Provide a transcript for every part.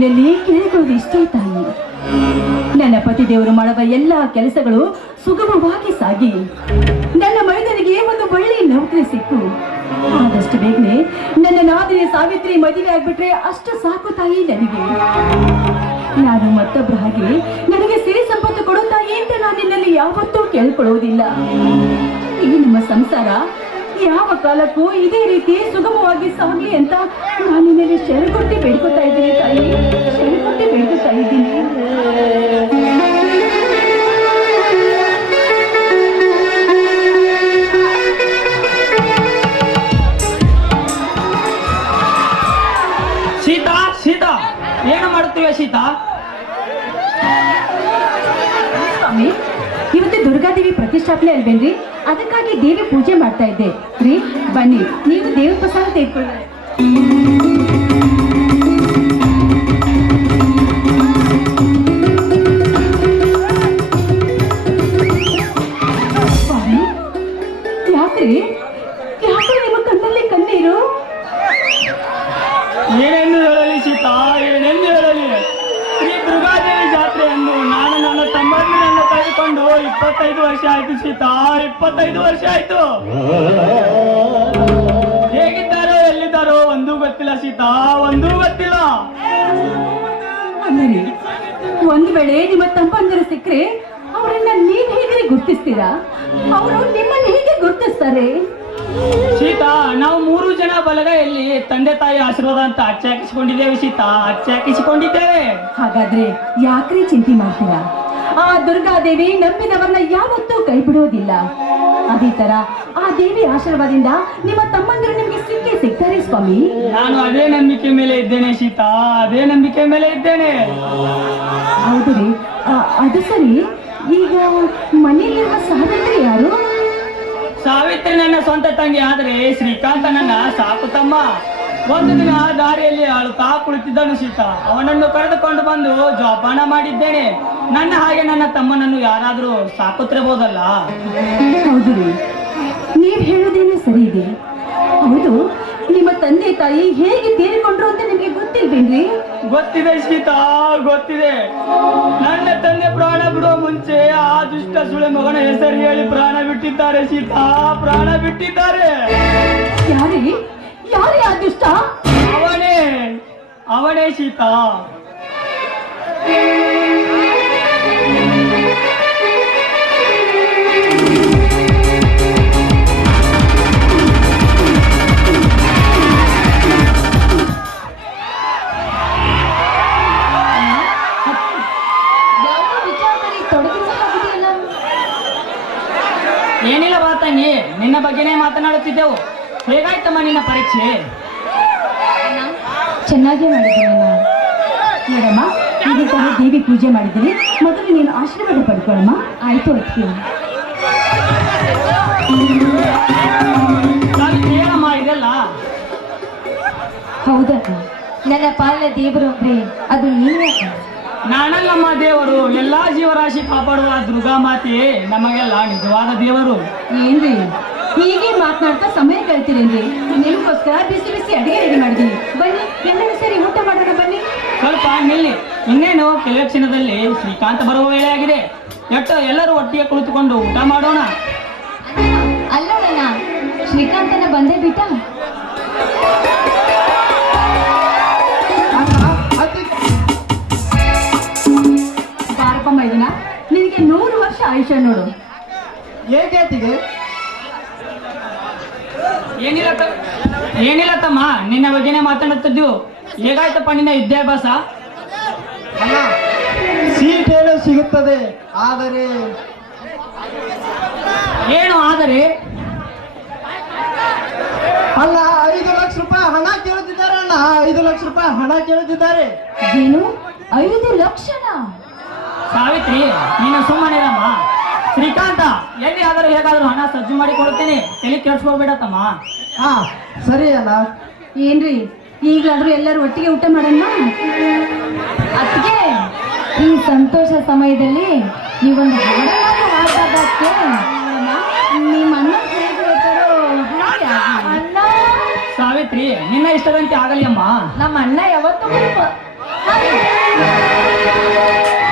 ನಿನ್ನಲ್ಲಿ ಕೇಳಿಕೊಳ್ಳೋದು ಇಷ್ಟೇ ತಾಯಿ. ನನ್ನ ಪತಿ ದೇವರು ಮಾಡುವ ಎಲ್ಲ ಕೆಲಸಗಳು ಸುಗಮವಾಗಿ ಸಾಗಿ ನನ್ನ ಮೈದನಿಗೆ ಒಂದು ಒಳ್ಳೆಯ ನೌಕರಿ ಸಿಕ್ಕು ಆದಷ್ಟು ಬೇಗನೆ ನನ್ನ ನಾದಿನಿ ಸಾವಿತ್ರಿ ಮದುವೆ ಆಗ್ಬಿಟ್ರೆ ಅಷ್ಟು ಸಾಕು ತಾಯಿ ನನಗೆ. ನಾನು ಮತ್ತೊಬ್ಬರ ಹಾಗೆ ನನಗೆ ಸಿರಿ ಸಂಪತ್ತು ಕೊಡೋ ತಾಯಿ ಅಂತ ನಾನು ನಿನ್ನಲ್ಲಿ ಯಾವತ್ತೂ ಕೇಳ್ಕೊಳ್ಳೋದಿಲ್ಲ. ಈ ನಮ್ಮ ಸಂಸಾರ ಯಾವ ಕಾಲಕ್ಕೂ ಇದೇ ರೀತಿ ಸುಗಮವಾಗಿ ಸಾಗಲಿ ಅಂತ ನಾನು ನಿನ್ನಲ್ಲಿ ಶರಣುಕೊಟ್ಟಿ ಬೇಡ್ಕೊತಾ ಇದ್ದೀನಿ ತಾಯಿ, ಶರಣುಕೊಟ್ಟಿ ಬೇಡ್ಕೊತಾ ಇದ್ದೀನಿ. ಸೀತಾ, ಸೀತಾ, ಏನು ಮಾಡುತ್ತೀಯ ಸೀತಾ? ಸ್ವಾಮಿ, ಇವತ್ತು ದುರ್ಗಾದೇವಿ ಪ್ರತಿಷ್ಠಾಪನೆ ಅಲ್ವೇನ್ರಿ, ಅದಕ್ಕಾಗಿ ದೇವಿ ಪೂಜೆ ಮಾಡ್ತಾ ಇದ್ದೆ ರೀ. ಬನ್ನಿ, ನೀವು ದೇವ್ರ ಪ್ರಸಾದ ತೆಗೆದುಕೊಳ್ಳಿ. ಸ್ವಾಮಿ, ಯಾಕ್ರಿ ಯಾಕ್ರಿ ನಿಮ್ಮ ಕಣ್ಣಲ್ಲಿ ಕಣ್ಣೀರು? ಏನೆಂದು ಹೇಳಲಿ ಸೀತಾ, ಏನೆಂದು ಹೇಳಲಿ? ಶ್ರೀ ದುರ್ಗಾದೇವಿ ಜಾತ್ರೆಯನ್ನು ನಾನು ನನ್ನ ತಮ್ಮಂದಿರನ್ನು ತೆಗೆದುಕೊಂಡು 25 ವರ್ಷ ಆಯ್ತು ಸೀತಾ, 25 ವರ್ಷ ಆಯ್ತು. ಹೇಗಿದ್ದಾರೋ ಎಲ್ಲಿದ್ದಾರೋ ಒಂದೂ ಗೊತ್ತಿಲ್ಲ ಸೀತಾ, ಒಂದೂ ಗೊತ್ತಿಲ್ಲ. ಅಂದರೆ ಒಂದು ವೇಳೆ ನಿಮ್ಮ ತಮ್ಮಂದಿರು ಸಿಕ್ಕರೆ ಅವರನ್ನ ನೀವ್ ಹೇಗೆ ಗುರ್ತಿಸ್ತೀರಾ? ಅವರು ನಿಮ್ಮನ್ನು ಹೇಗೆ ಗುರ್ತಿಸ್ತಾರೆ? ಸೀತಾ, ನಾವು 3 ಜನ ಬಲಗೈಯಲ್ಲಿ ತಂದೆ ತಾಯಿ ಆಶೀರ್ವಾದ ಅಂತ ಅಚ್ಚೆ ಹಾಕಿಸಿಕೊಂಡಿದ್ದೇವೆ ಸೀತಾ, ಅಚ್ಚೆ ಹಾಕಿಸಿಕೊಂಡಿದ್ದೇವೆ. ಹಾಗಾದ್ರೆ ಯಾಕ್ರಿ ಚಿಂತೆ ಮಾಡ್ತೀರಾ? ಆ ದುರ್ಗಾದೇವಿ ನಂಬಿದವರನ್ನ ಯಾವತ್ತೂ ಕೈ ಬಿಡೋದಿಲ್ಲ. ಅದೇ ತರ ಆ ದೇವಿ ಆಶೀರ್ವಾದದಿಂದ ನಿಮ್ಮ ತಮ್ಮಂದಿರು ನಿಮ್ಗೆ ಸಿಕ್ಕೇ ಸಿಗ್ತಾರೆ ಸ್ವಾಮಿ. ನಾನು ಅದೇ ನಂಬಿಕೆ ಮೇಲೆ ಇದ್ದೇನೆ ಸೀತಾ, ಅದೇ ನಂಬಿಕೆ ಮೇಲೆ ಇದ್ದೇನೆ. ಹೌದು ರೀ, ಅದು ಸರಿ. ಈಗ ಮನೆಯಲ್ಲಿರುವ ಸಾವಿತ್ರಿ ಯಾರು? ಸಾವಿತ್ರಿ ನನ್ನ ಸ್ವಂತ ತಂಗಿ, ಆದ್ರೆ ಶ್ರೀಕಾಂತ ನನ್ನ ಸಾಕು ತಮ್ಮ. ಒಂದು ದಿನ ದಾರಿಯಲ್ಲಿ ಅಳುತ್ತಾ ಕುಳಿತಿದ್ದನು ಸೀತಾ, ಅವನನ್ನು ಕರೆದುಕೊಂಡು ಬಂದು ಜೋಪಾನ ಮಾಡಿದ್ದೇನೆ. ನನ್ನ ಹಾಗೆ ನನ್ನ ತಮ್ಮನನ್ನು ಯಾರಾದ್ರೂ ಸಾಕುತ್ತಿರಬಹುದಲ್ಲ? ಹೌದು ರೀ, ನೀವ್ ಹೇಳೋದೇನು ಸರಿ ಇದೆ. ಹೌದು, ನಿಮ್ಮ ತಂದೆ ತಾಯಿ ಹೇಗೆ ತೀರಿಕೊಂಡ್ರು ಅಂತ ನಿಮ್ಗೆ ಗೊತ್ತಿಲ್ವೇನ್ರಿ? ಗೊತ್ತಿದೆ ಸೀತಾ, ಗೊತ್ತಿದೆ. ನನ್ನ ತಂದೆ ಪ್ರಾಣ ಬಿಡುವ ಮುಂಚೆ ಆ ದುಷ್ಟ ಸುಳೆ ಮಗನ ಹೆಸರು ಹೇಳಿ ಪ್ರಾಣ ಬಿಟ್ಟಿದ್ದಾರೆ ಸೀತಾ, ಪ್ರಾಣ ಬಿಟ್ಟಿದ್ದಾರೆ. ಯಾರೇ ಯಾರೇ ಆ ದುಷ್ಟ? ಅವನೇ, ಅವನೇ ಸೀತಾ. ಏನಿಲ್ಲ ಬಾ ತಂಗಿ, ನಿನ್ನ ಬಗ್ಗೆನೇ ಮಾತನಾಡುತ್ತಿದ್ದೆವು. ಹೇಗಾಯ್ತಮ್ಮ ನಿನ್ನ ಪರೀಕ್ಷೆ? ಚೆನ್ನಾಗೇ ಮಾಡಿದ್ದೀನಿ ನಾನು. ನೋಡಮ್ಮ, ಈಗ ತರ ದೇವಿ ಪೂಜೆ ಮಾಡಿದ್ದೀನಿ, ಮೊದಲು ನೀನು ಆಶೀರ್ವಾದ ಪಡ್ಕೊಳ್ಳಮ್ಮ. ಆಯ್ತು ಅಕ್ಕಿ. ಏನಮ್ಮ ಇದೆಲ್ಲ? ಹೌದಕ್ಕ, ನನ್ನ ಪಾಲಿನ ದೇವರು ಅಂದ್ರೆ ಅದು ನೀವೇ. ನಾನಲ್ಲಮ್ಮ ದೇವರು, ಎಲ್ಲಾ ಜೀವರಾಶಿ ಕಾಪಾಡುವ ದುರ್ಗಾ ಮಾತೆ ನಮಗೆಲ್ಲ ನಿಜವಾದ ದೇವರು. ಏನ್ರಿ ಹೀಗೆ ಮಾತನಾಡ್ತಾ ಸಮಯ ಕಳ್ತೀರೇನ್ರಿ? ನಿಮಗೋಸ್ಕರ ಬಿಸಿ ಬಿಸಿ ಅಡಿಗೆ ರೆಡಿ ಮಾಡಿದೀನಿ, ಬನ್ನಿ ಎಲ್ಲರೂ ಸೇರಿ ಊಟ ಮಾಡೋಣ. ಬನ್ನಿ. ಸ್ವಲ್ಪ ನಿಲ್ಲಿ, ಇನ್ನೇನು ಕೆಲವೇ ಕ್ಷಣದಲ್ಲಿ ಶ್ರೀಕಾಂತ ಬರುವ ವೇಳೆ ಆಗಿದೆ. ಎಲ್ಲರೂ ಒಟ್ಟಿಗೆ ಕುಳಿತುಕೊಂಡು ಊಟ ಮಾಡೋಣ. ಅಲ್ಲೋಣ, ಶ್ರೀಕಾಂತನ ಬಂದೇ ಬಿಟ್ಟ. ಬಾರಪ್ಪ ಮೈದಿನ, ನಿನಗೆ 100 ವರ್ಷ ಆಯುಷ್ಯ ನೋಡು. ಏಕೆ? ಏನಿಲ್ಲ ತಮ್ಮ, ನಿನ್ನ ಬಗ್ಗೆನೇ ಮಾತನಾಡುತ್ತಿದ್ದೆವು. ಹೇಗಾಯ್ತಪ್ಪ ನಿನ್ನ ವಿದ್ಯಾಭ್ಯಾಸ? ಅಲ್ಲ, ಸೀಟ್ ಏನೋ ಸಿಗುತ್ತದೆ, ಆದರೆ ಏನು ಆದರೆ? ಅಲ್ಲ, 5 ಲಕ್ಷ ರೂಪಾಯಿ ಹಣ ಕೇಳುತ್ತಿದ್ದಾರೆ ಅಣ್ಣ, 5 ಲಕ್ಷ ರೂಪಾಯಿ ಹಣ ಕೇಳುತ್ತಿದ್ದಾರೆ. ಏನು 5 ಲಕ್ಷನ? ಸಾವಿತ್ರಿ, ನೀನು ಸುಮ್ಮನಿರಮ್ಮ. ಶ್ರೀಕಾಂತ ಎಲ್ಲಿ ಆದರೂ ಹೇಗಾದರೂ ಹಣ ಸಜ್ಜು ಮಾಡಿ ಕೊಡುತ್ತೇನೆ, ತಲೆ ಕೆಡಿಸ್ಕೋಬೇಡ ತಮ್ಮ. ಹಾ ಸರಿ ಅಣ್ಣ. ಏನ್ರಿ, ಈಗಲಾದ್ರೂ ಎಲ್ಲರೂ ಒಟ್ಟಿಗೆ ಊಟ ಮಾಡೋಣ. ಅದಕ್ಕೆ ಈ ಸಂತೋಷ ಸಮಯದಲ್ಲಿ ನೀವೊಂದು ಹಾಡನ್ನಾದ್ರೂ ಹಾಡ್ಬಾರ್ದಕ್ಕೆ. ನಿಮ್ಮ ಅಣ್ಣ ಹೇಗೆ ಹೇಳ್ತಾರೋ ಹಾಗೆ ಆಗ್ಲಿ. ಅಣ್ಣ, ಸಾವಿತ್ರಿ, ನಿನ್ನ ಇಷ್ಟದಂತೆ ಆಗಲಿ ಅಮ್ಮ. ನಮ್ಮ ಅಣ್ಣ ಯಾವತ್ತೂ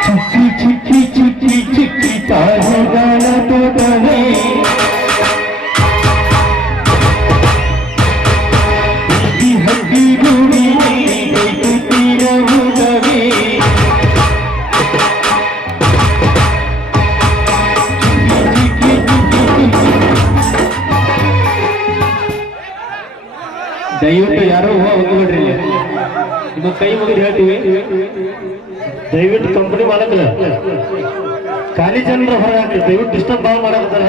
ಚಿಕ್ಕಿ ಚಿಕ್ಕಿ ಚಿಕ್ಕಿ ಚಿಕ್ಕಿ ತಾಯಿಗಳ ತೋಟವೇ ಹದ್ದಿ ಹದ್ದಿ ಗುಡಿಯೇ ತೀರವುದವೇ ದಯವಿಟ್ಟು ಯಾರೋ ಹೋಗ್ಬಿಡ್ರಿ ನಿಮ್ಮ ಕೈ ಮುಗಿದು ಹೇಳ್ತೀವಿ ದಯವಿಟ್ಟು ಕಂಪನಿ ಮಾಡಕ್ಕಿಲ್ಲ ಖಾಲಿ ಜನರ ಹೊರಗೆ ಹಾಕಿ ದಯವಿಟ್ಟು ಡಿಸ್ಟರ್ಬ್ ಭಾಳ ಮಾಡಕ್ತಾರ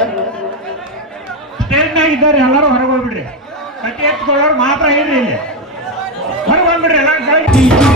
ಸ್ಟೇಜ್ನಾಗಿದ್ದಾರೆ ಎಲ್ಲರೂ ಹೊರಗೆ ಹೋಗ್ಬಿಡ್ರಿ ಕಟ್ಟಿ ಎತ್ಕೊಳ್ಳೋರು ಮಾತ್ರ ಇರ್ರಿ ಇಲ್ಲಿ ಹೊರಗೆ ಹೋಗ್ಬಿಡ್ರಿ ಎಲ್ಲ